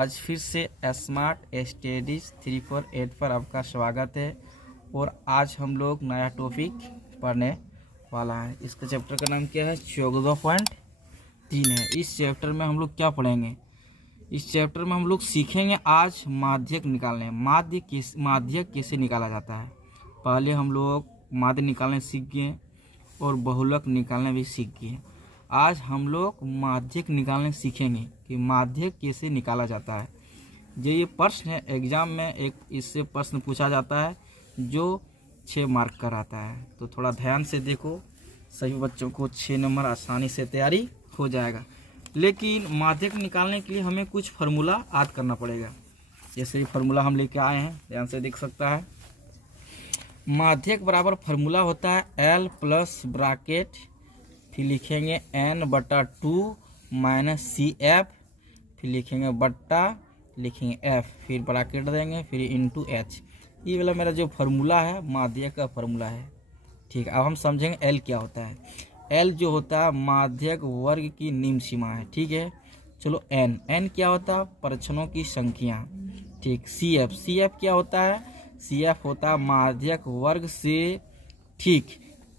आज फिर से स्मार्ट स्टडीज 348 पर आपका स्वागत है। और आज हम लोग नया टॉपिक पढ़ने वाला है। इसका चैप्टर का नाम क्या है? 14.3 है। इस चैप्टर में हम लोग क्या पढ़ेंगे? इस चैप्टर में हम लोग सीखेंगे आज माध्यक निकालने। माध्यक कैसे निकाला जाता है। पहले हम लोग माध्य निकालने सीख गए और बहुलक निकालने भी सीख गए। आज हम लोग माध्यक निकालने सीखेंगे कि माध्यक कैसे निकाला जाता है। जो ये प्रश्न है एग्जाम में एक इससे प्रश्न पूछा जाता है जो 6 मार्क का रहता है। तो थोड़ा ध्यान से देखो, सभी बच्चों को 6 नंबर आसानी से तैयारी हो जाएगा। लेकिन माध्यक निकालने के लिए हमें कुछ फार्मूला याद करना पड़ेगा। जैसे ये फार्मूला हम लेके आए हैं, ध्यान से देख सकता है। माध्यक बराबर फार्मूला होता है L प्लस ब्रैकेट, फिर लिखेंगे N/2 माइनस CF, फिर लिखेंगे बट्टा, लिखेंगे F, फिर ब्रैकेट देंगे, फिर इंटू H। ये वाला मेरा जो फार्मूला है माध्यक का फार्मूला है। ठीक है, अब हम समझेंगे L क्या होता है। L जो होता है माध्यक वर्ग की निम्न सीमा है। ठीक है, चलो N क्या होता है? प्रश्नों की संख्या। ठीक, CF क्या होता है? CF होता है माध्यक वर्ग से ठीक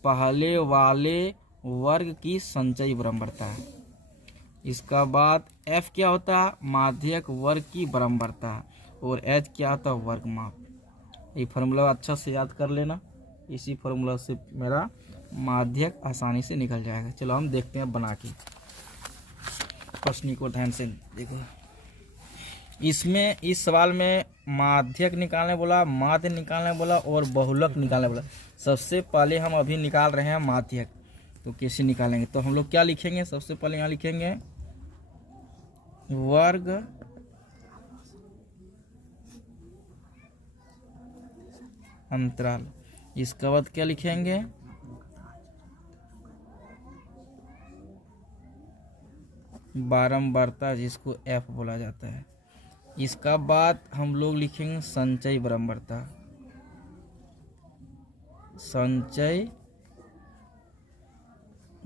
पहले वाले वर्ग की संचयी बराबरता है। इसका बाद F क्या होता है? माध्यक वर्ग की बराबरता। और H क्या होता है? वर्ग माप। ये फार्मूला अच्छा से याद कर लेना। इसी फार्मूला से मेरा माध्यक आसानी से निकल जाएगा। चलो हम देखते हैं बना के प्रश्न को ध्यान से देखो। इसमें इस सवाल में माध्यक निकालने बोला, माध्य निकालने बोला और बहुलक निकालने बोला। सबसे पहले हम अभी निकाल रहे हैं माध्यक। तो कैसे निकालेंगे? तो हम लोग क्या लिखेंगे? सबसे पहले यहाँ लिखेंगे वर्ग अंतराल। इसके बाद क्या लिखेंगे? बारंबारता, जिसको F बोला जाता है। इसका बाद हम लोग लिखेंगे संचयी बराबरता। संचय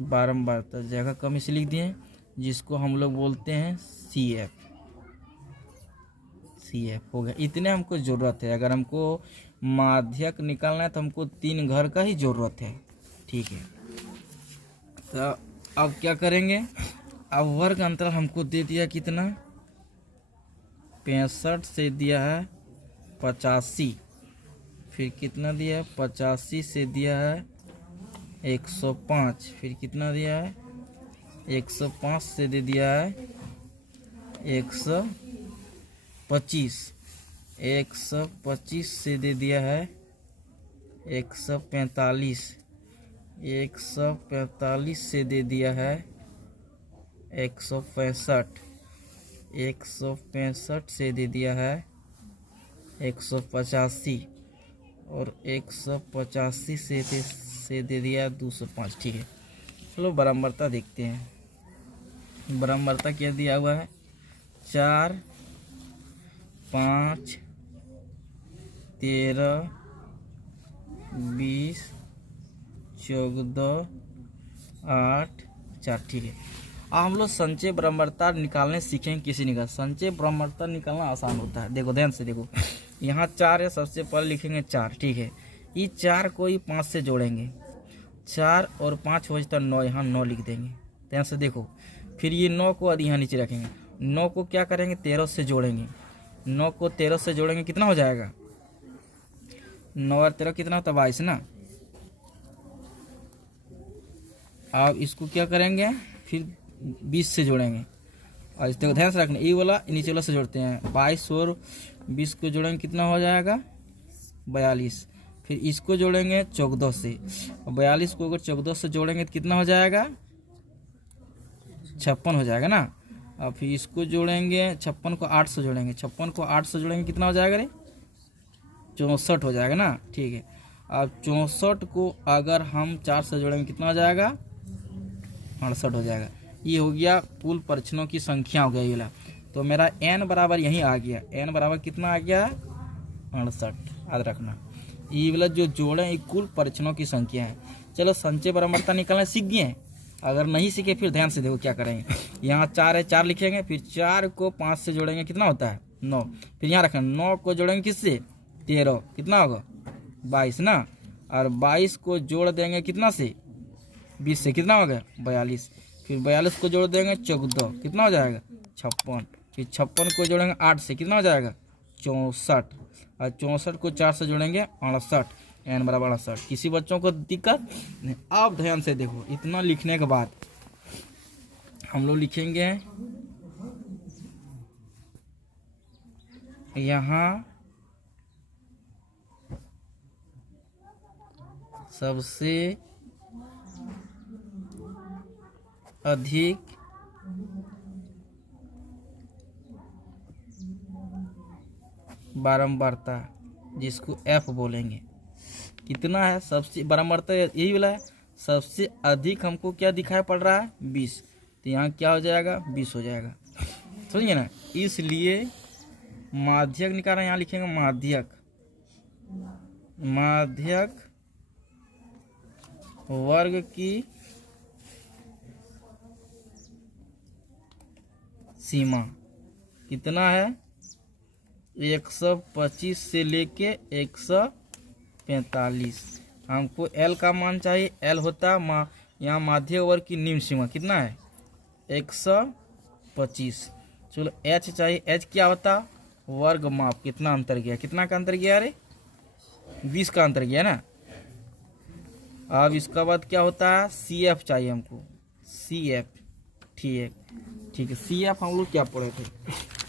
बारंबारता जगह कम इसे लिख दिए, जिसको हम लोग बोलते हैं CF हो गया। इतने हमको ज़रूरत है। अगर हमको माध्यक निकालना है तो हमको 3 घर का ही ज़रूरत है। ठीक है, तो अब क्या करेंगे? अब वर्ग अंतराल हमको दे दिया कितना? 65 से दिया है 85। फिर कितना दिया है? 85 से दिया है 105। फिर कितना दिया है? 105 से दे दिया है 125। 125 से दे दिया है 145। 145 से दे दिया है 165। 165 से दे दिया है 185 और 185 से दे दिया 205। ठीक है, चलो बराबरता देखते हैं। बराबरता क्या दिया हुआ है? 4, 5, 13, 20, 14, 8, 4। ठीक है, अब हम लोग संचय बराबरता निकालने सीखेंगे। कैसे निकाल? संचय बराबरता निकालना आसान होता है। देखो ध्यान से देखो, यहाँ 4 है। सबसे पहले लिखेंगे 4। ठीक है, ये 4 को ही 5 से जोड़ेंगे। 4 और 5 हो जाता 9, यहाँ 9 लिख देंगे। ध्यान से देखो, फिर ये 9 को आदि यहाँ नीचे रखेंगे। 9 को क्या करेंगे? 13 से जोड़ेंगे। 9 को 13 से जोड़ेंगे, कितना हो जाएगा? 9 और 13 कितना होता? 22 ना। अब इसको क्या करेंगे? फिर 20 से जोड़ेंगे। और इस ध्यान से रखना, ये वाला नीचे वाला से जोड़ते हैं। 22 और 20 को जोड़ेंगे, कितना हो जाएगा? 42। फिर इसको जोड़ेंगे 14 से। और 42 को अगर 14 से जोड़ेंगे तो कितना हो जाएगा? 56 हो जाएगा ना। अब फिर इसको जोड़ेंगे 56 को 8 से जोड़ेंगे। 56 को 8 से जोड़ेंगे, कितना हो जाएगा रे? 64 हो जाएगा ना। ठीक है, अब 64 को अगर हम 4 से जोड़ेंगे, कितना हो जाएगा? 68 हो जाएगा। ये हो गया कुल प्रश्नों की संख्या हो गया ये वाला। तो मेरा N बराबर यहीं आ गया। N बराबर कितना आ गया? 68। याद रखना, ये वाला जो जोड़े ये कुल प्रश्नों की संख्या है। चलो संचय बराबरता निकालना सीख गए हैं। अगर नहीं सीखे फिर ध्यान से देखो क्या करेंगे। यहाँ 4 है, 4 लिखेंगे, फिर 4 को 5 से जोड़ेंगे, कितना होता है 9। फिर यहाँ रखें 9 को जोड़ेंगे किससे 13, कितना होगा 22 ना। और 22 को जोड़ देंगे कितना से 20 से, कितना होगा 42। फिर 42 को जोड़ देंगे 14, कितना हो जाएगा 56। फिर 56 को जोड़ेंगे 8 से, कितना हो जाएगा 64। और 64 को 4 से जोड़ेंगे 68, n बराबर 68। किसी बच्चों को दिक्कत नहीं। आप ध्यान से देखो, इतना लिखने के बाद हम लोग लिखेंगे यहाँ सबसे अधिक बारंबारता, जिसको f बोलेंगे, कितना है सबसे बारंबारता यही वाला है। सबसे अधिक हमको क्या दिखाई पड़ रहा है 20, तो यहाँ क्या हो जाएगा 20 हो जाएगा, समझिए ना। इसलिए माध्यक निकालना, यहाँ लिखेंगे माध्यक, माध्यक वर्ग की सीमा कितना है 125 से लेके 145। हमको L का मान चाहिए, L होता है यहाँ माध्यक वर्ग की निम्न सीमा कितना है 125। चलो H चाहिए, H क्या होता वर्ग माप, कितना अंतर गया, कितना का अंतर गया, अरे 20 का अंतर गया ना। अब इसका बाद क्या होता है CF चाहिए हमको, CF, ठीक है। CF हम लोग क्या पढ़े थे,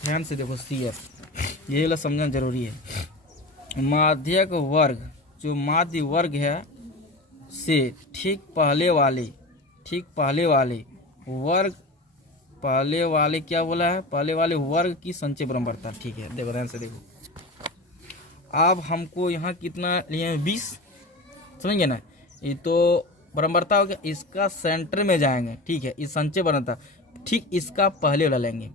ध्यान से देखो CF, ये वाला समझना जरूरी है। माध्यक वर्ग, जो माध्य वर्ग है से ठीक पहले वाले वर्ग, पहले वाले क्या बोला है, पहले वाले वर्ग की संचय बारंबारता, ठीक है। देखो ध्यान से देखो, अब हमको यहाँ कितना लिए 20, समझेंगे ना। ये तो बारंबारता हो गया, इसका सेंटर में जाएंगे, ठीक है। इस संचय बारंबारता ठीक इसका पहले वाला लेंगे,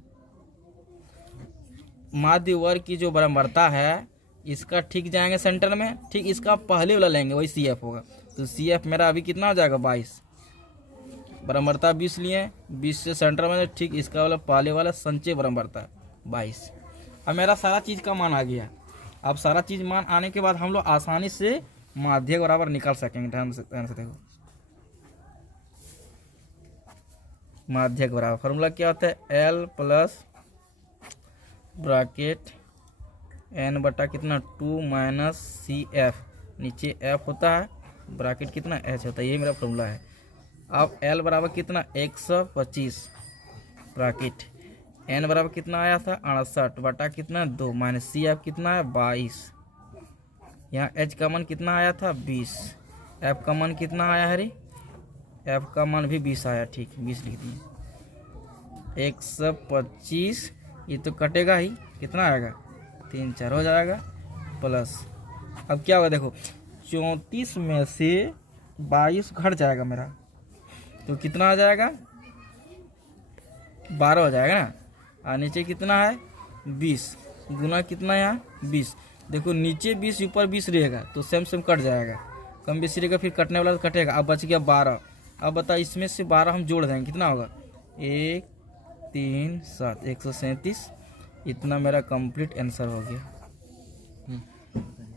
माध्य वर्ग की जो बारंबारता है इसका ठीक जाएंगे सेंटर में, ठीक इसका पहले वाला लेंगे, वही CF होगा। तो CF मेरा अभी कितना हो जाएगा 22, बारंबारता 20 लिए, 20 से सेंटर में ठीक इसका वाला पहले वाला संचय बारंबारता 22। अब मेरा सारा चीज़ का मान आ गया। अब सारा चीज़ मान आने के बाद हम लोग आसानी से माध्यक बराबर निकाल सकेंगे। ध्यान से देखो, माध्यक बराबर फार्मूला क्या होता है L प्लस ब्रैकेट n बटा कितना 2 माइनस CF, नीचे F होता है, ब्रैकेट कितना H होता है, ये मेरा फार्मूला है। अब L बराबर कितना 125, ब्रैकेट n बराबर कितना आया था 68 बटा कितना 2 माइनस CF कितना है 22। यहाँ H का मान कितना आया था 20, F का मान कितना आया है रे, F का मान भी 20 आया, ठीक 20 लिख दिए। 125 ये तो कटेगा ही, कितना आएगा 3 4 हो जाएगा प्लस। अब क्या होगा देखो 34 में से 22 घट जाएगा मेरा, तो कितना आ जाएगा 12 हो जाएगा ना। और नीचे कितना है 20 गुना कितना यहाँ 20, देखो नीचे 20 ऊपर 20 रहेगा तो सेम कट जाएगा, कम बेसी रहेगा, फिर कटने वाला तो कटेगा। अब बच गया 12। अब बता इसमें से 12 हम जोड़ देंगे, कितना होगा 1 3 7 137। इतना मेरा कंप्लीट आंसर हो गया।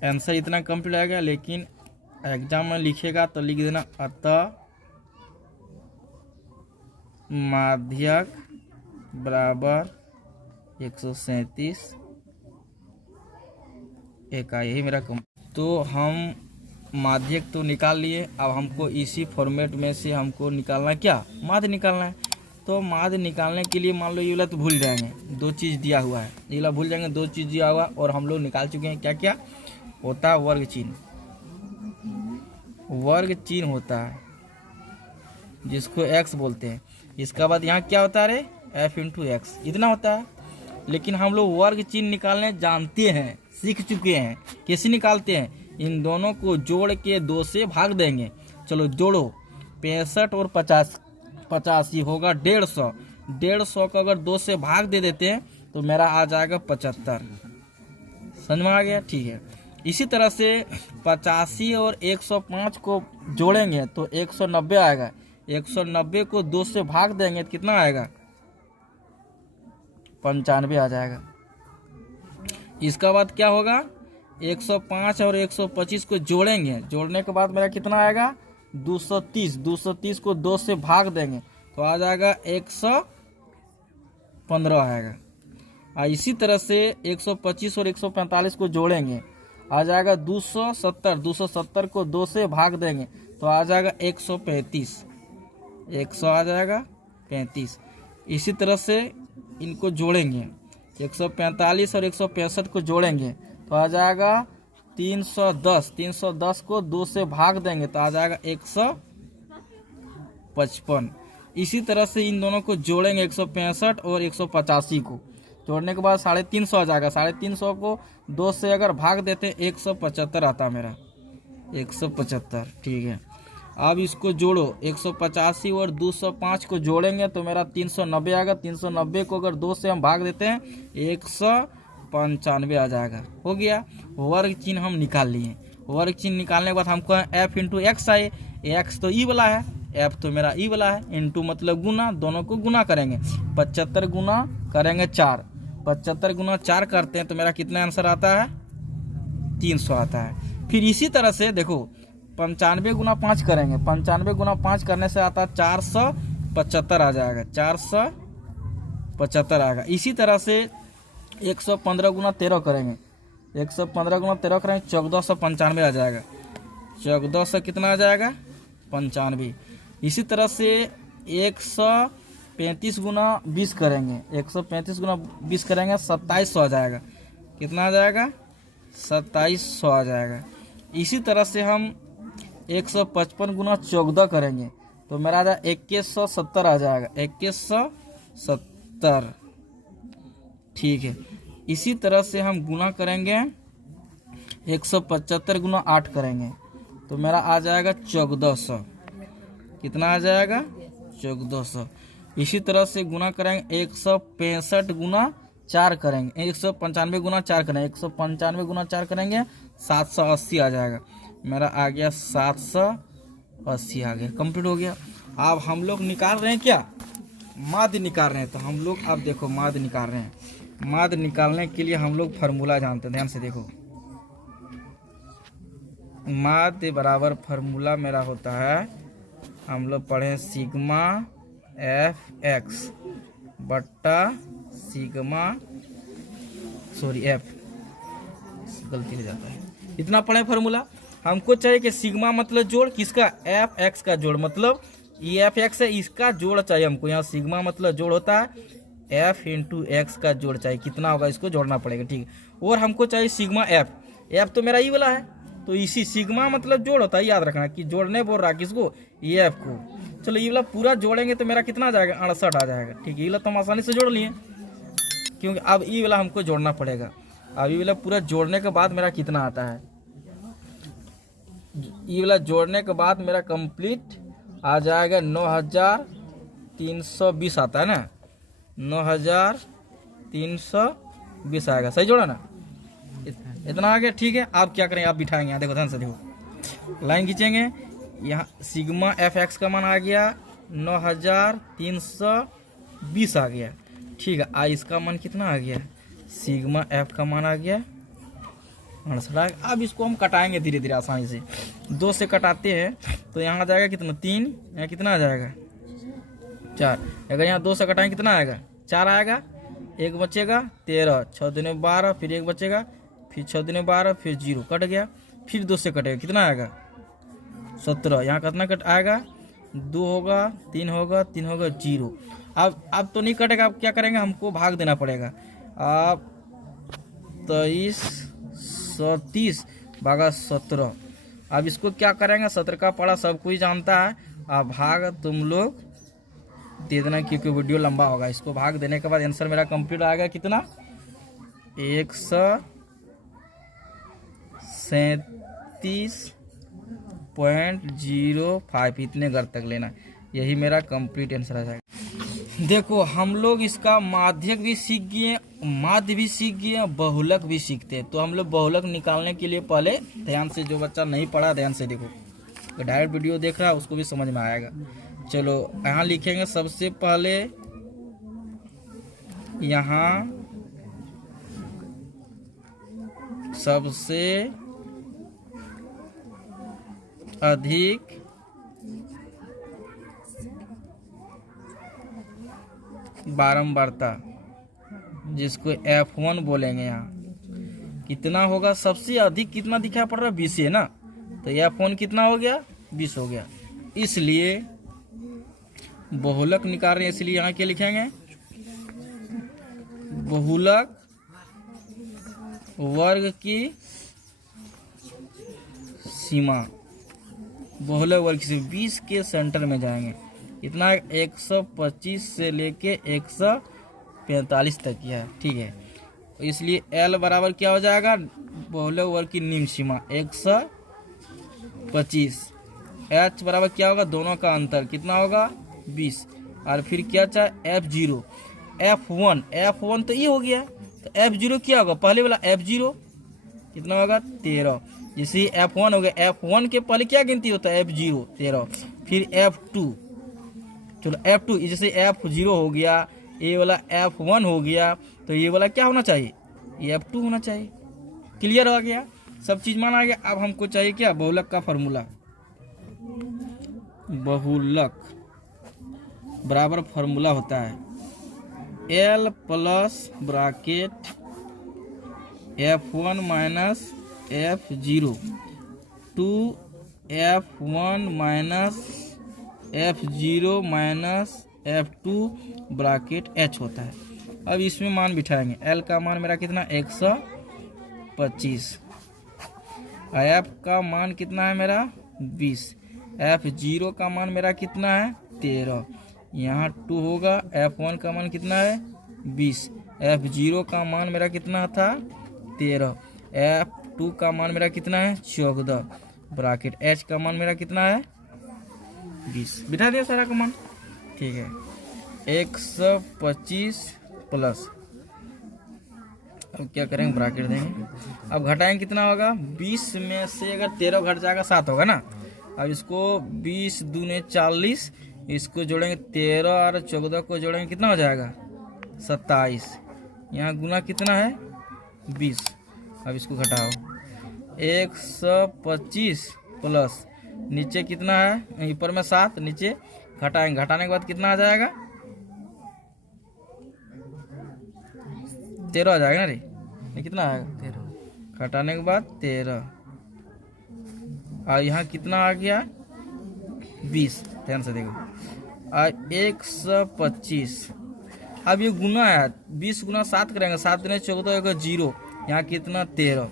आंसर इतना कंप्लीट आ गया, लेकिन एग्जाम में लिखेगा तो लिख देना अतः माध्यक बराबर 137 इकाई, यही मेरा तो हम माध्यक तो निकाल लिए। अब हमको इसी फॉर्मेट में से हमको निकालना क्या माध्य निकालना है। तो माध्य निकालने के लिए मान लो ये वाला तो भूल जाएंगे, 2 चीज़ दिया हुआ है, ये वाला भूल जाएंगे, 2 चीज़ दिया हुआ और हम लोग निकाल चुके हैं। क्या क्या होता है वर्ग चिन्ह, वर्ग चिन्ह होता है जिसको x बोलते हैं। इसका बाद यहाँ क्या होता है रे f इंटू एक्स, इतना होता है। लेकिन हम लोग वर्ग चिन्ह निकालने जानते हैं, सीख चुके हैं। कैसे निकालते हैं, इन दोनों को जोड़ के 2 से भाग देंगे। चलो जोड़ो 65 और 85 होगा 150। 150 को अगर 2 से भाग दे देते हैं तो मेरा आ जाएगा 75। समझ में आ गया, ठीक है। इसी तरह से 85 और 105 को जोड़ेंगे तो 190 आएगा। 190 को 2 से भाग देंगे तो कितना आएगा? 95 आ जाएगा। इसका बाद क्या होगा? 105 और 125 को जोड़ेंगे, जोड़ने के बाद मेरा कितना आएगा? 230। 230 को 2 से भाग देंगे तो आ जाएगा 115 आएगा। और इसी तरह से 125 और 145 को जोड़ेंगे, आ जाएगा 270। 270 को 2 से भाग देंगे तो आ जाएगा 135। 100 आ जाएगा 35। इसी तरह से इनको जोड़ेंगे, 145 और 165 को जोड़ेंगे तो आ जाएगा 310। 310 को 2 से भाग देंगे तो आ जाएगा 155। इसी तरह से इन दोनों को जोड़ेंगे, 165 और 185 को जोड़ने के बाद 350 आ जाएगा। 350 को 2 से अगर भाग देते हैं 175 आता मेरा, 175। ठीक है, अब इसको जोड़ो, 185 और 205 को जोड़ेंगे तो मेरा 390 आएगा। 390 को अगर 2 से हम भाग देते हैं 195 आ जाएगा। हो गया, वर्ग चिन्ह हम निकाल लिए। वर्ग चिन्ह निकालने के बाद हमको f इंटू एक्स आए। एक्स तो ई वाला है, f तो मेरा ई वाला है, इंटू मतलब गुना, दोनों को गुना करेंगे। 75 गुना करेंगे 4, 75 गुना 4 करते हैं तो मेरा कितना आंसर आता है? 300 आता है। फिर इसी तरह से देखो 95 गुना 5 करेंगे, 95 गुना 5 करने से आता है 475 आ जाएगा, 475 आएगा। इसी तरह से 115 गुना 13 करेंगे, 115 गुना 13 करेंगे 1495 आ जाएगा। 1400 कितना आ जाएगा? 95। इसी तरह से 135 गुना 20 करेंगे, 135 गुना 20 करेंगे 2700 आ जाएगा। कितना आ जाएगा? 2700 आ जाएगा। इसी तरह से हम 155 गुना 14 करेंगे तो मेरा आ जाएगा 2170 आ जाएगा, 2170। ठीक है, इसी तरह से हम गुना करेंगे, 175 गुना 8 करेंगे तो मेरा आ जाएगा 1400। कितना आ जाएगा? 1400। इसी तरह से गुना करेंगे, 165 गुना 4 करेंगे, 195 गुना 4 करेंगे, 195 गुना 4 करेंगे 780 आ जाएगा। मेरा आ गया 780 आ गया, कंप्लीट हो गया। अब हम लोग निकाल रहे हैं क्या? माध्य निकाल रहे हैं। तो हम लोग अब देखो माध्य निकाल रहे हैं। माध्य निकालने के लिए हम लोग फार्मूला जानते हैं, ध्यान से देखो। माध्य बराबर फार्मूला मेरा होता है, हम लोग पढ़े सिग्मा एफ एक्स बट्टा सिग्मा एफ, गलती हो जाता है, इतना पढ़े फार्मूला। हमको चाहिए कि सिग्मा मतलब जोड़, किसका? एफ एक्स का जोड़, मतलब ये एफ एक्स है, इसका जोड़ चाहिए हमको। यहाँ सिग्मा मतलब जोड़ होता है, एफ इंटू एक्स का जोड़ चाहिए। कितना होगा? इसको जोड़ना पड़ेगा। ठीक है, और हमको चाहिए सिग्मा एफ। एफ तो मेरा ई वाला है, तो इसी सिग्मा मतलब जोड़ होता है, याद रखना कि जोड़ने बोल रहा है किसको? ये एफ को। चलो ये वाला पूरा जोड़ेंगे तो मेरा कितना आ जाएगा? 68 आ जाएगा। ठीक है, ये वाला तो हम आसानी से जोड़ लिए, क्योंकि अब ये वाला हमको जोड़ना पड़ेगा। अब ये वाला पूरा जोड़ने के बाद मेरा कितना आता है? ये वाला जोड़ने के बाद मेरा कंप्लीट आ जाएगा 9320 आता है ना, 9320 आएगा। सही जोड़ा ना? इतना आ गया। ठीक है, आप क्या करें, आप बिठाएंगे यहाँ, देखो ध्यान से देखो, लाइन खींचेंगे। यहाँ सिग्मा एफ एक्स का मान आ गया 9320 आ गया। ठीक है, आई इसका मान कितना आ गया? सिग्मा एफ का मान आ गया 68। अब इसको हम कटाएंगे धीरे धीरे आसानी से। 2 से कटाते हैं तो यहाँ आ जाएगा कितना? 3। यहाँ कितना आ जाएगा? 4। अगर यहाँ 2 से कटाएंगे कितना आएगा? 4 आएगा। 1 बचेगा 13, 6 दूनी 12, फिर 1 बचेगा, फिर 6 दूनी 12, फिर 0 कट गया, फिर 2 से कटेगा कितना आएगा? 17। यहाँ कितना कट आएगा? 2 होगा, 3 होगा, 3 होगा, 0। अब तो नहीं कटेगा, अब क्या करेंगे? हमको भाग देना पड़ेगा। अब 2330 भागा 17। अब इसको क्या करेंगे? 17 का पढ़ा सब कोई जानता है। अब भाग तुम लोग दे देना क्योंकि वीडियो लंबा होगा। इसको भाग देने के बाद आंसर मेरा कंप्लीट आएगा कितना? 137.05, इतने घर तक लेना, यही मेरा कंप्लीट आंसर आ जाएगा। देखो हम लोग इसका माध्यक भी सीख गए, माध्य भी सीख गए, बहुलक भी सीखते हैं। तो हम लोग बहुलक निकालने के लिए पहले ध्यान से, जो बच्चा नहीं पढ़ा ध्यान से देखो, डायरेक्ट वीडियो देख रहा है उसको भी समझ में आएगा। चलो यहाँ लिखेंगे सबसे पहले, यहाँ सबसे अधिक बारंबारता, जिसको F1 बोलेंगे। यहाँ कितना होगा, सबसे अधिक कितना दिखाई पड़ रहा है, 20 है ना, तो F1 कितना हो गया, 20 हो गया। इसलिए बहुलक निकाल रहे हैं, इसलिए यहाँ क्या लिखेंगे, बहुलक वर्ग की सीमा, बहुलक वर्ग की सीमा 20 के सेंटर में जाएंगे। इतना 125 से लेके 145 तक की है, ठीक है। इसलिए L बराबर क्या हो जाएगा, बहुलक वर्ग की निम्न सीमा 125। H बराबर क्या होगा, दोनों का अंतर कितना होगा, 20। और फिर क्या चाहे F0, F1 तो ये हो गया, तो F0 क्या होगा, पहले वाला F0 कितना होगा, 13। जैसे F1 हो गया, F1 के पहले क्या गिनती होता है, F0 13, फिर F2, चलो F2, जैसे F0 हो गया, ये वाला F1 हो गया, तो ये वाला क्या होना चाहिए, ये F2 होना चाहिए। क्लियर हो गया, सब चीज माना गया। अब हमको चाहिए क्या, बहुलक का फॉर्मूला। बहुलक बराबर फॉर्मूला होता है L plus bracket F1 minus F0 to F1 minus F0 minus F2 bracket H होता है। अब इसमें मान बिठाएंगे, L का मान मेरा कितना, 125, F का मान कितना है मेरा, 20, F0 का मान मेरा कितना है, 13, यहाँ 2 होगा, F1 का मान कितना है, 20, F0 का मान मेरा कितना था, 13, F2 का मान मेरा कितना है, 14, ब्रैकेट H का मान मेरा कितना है, 20। बिठा दिया सारा का मान, ठीक है। 125 प्लस, अब क्या करेंगे, ब्रैकेट देंगे। अब घटाएंगे कितना होगा, 20 में से अगर 13 घट जाएगा 7 होगा ना। अब इसको 20 दूने 40, इसको जोड़ेंगे 13 और 14 को जोड़ेंगे कितना हो जाएगा, 27। यहाँ गुना कितना है, 20। अब इसको घटाओ, 125 प्लस नीचे कितना है, ऊपर में 7, नीचे घटाएंगे, घटाने के बाद कितना आ जाएगा, 13 आ जाएगा ना रे, ये कितना आएगा, 13, घटाने के बाद 13, और यहाँ कितना आ गया, 20। ध्यान से देखो, और 125। अब ये गुना है, 20 गुना 7 करेंगे, 7 दूने 14 होगा 0, यहाँ कितना, 13।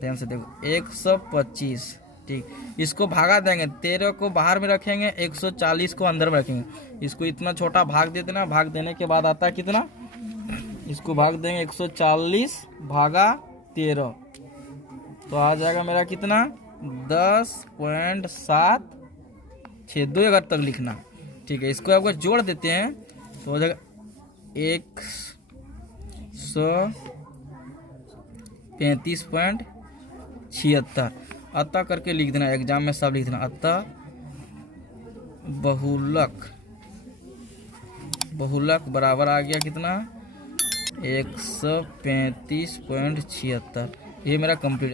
ध्यान से देखो, 125, ठीक। इसको भागा देंगे, 13 को बाहर में रखेंगे, 140 को अंदर में रखेंगे। इसको इतना छोटा भाग दे देना, भाग देने के बाद आता है कितना, इसको भाग देंगे 140 भागा 13, तो आ जाएगा मेरा कितना, 10.762 अगर तक लिखना, ठीक है। इसको आपको जोड़ देते हैं तो हो जाएगा 135.76। अतः करके लिख देना, एग्जाम में सब लिख देना, अतः बहुलक बराबर आ गया कितना, 135.76। ये मेरा कंप्लीट।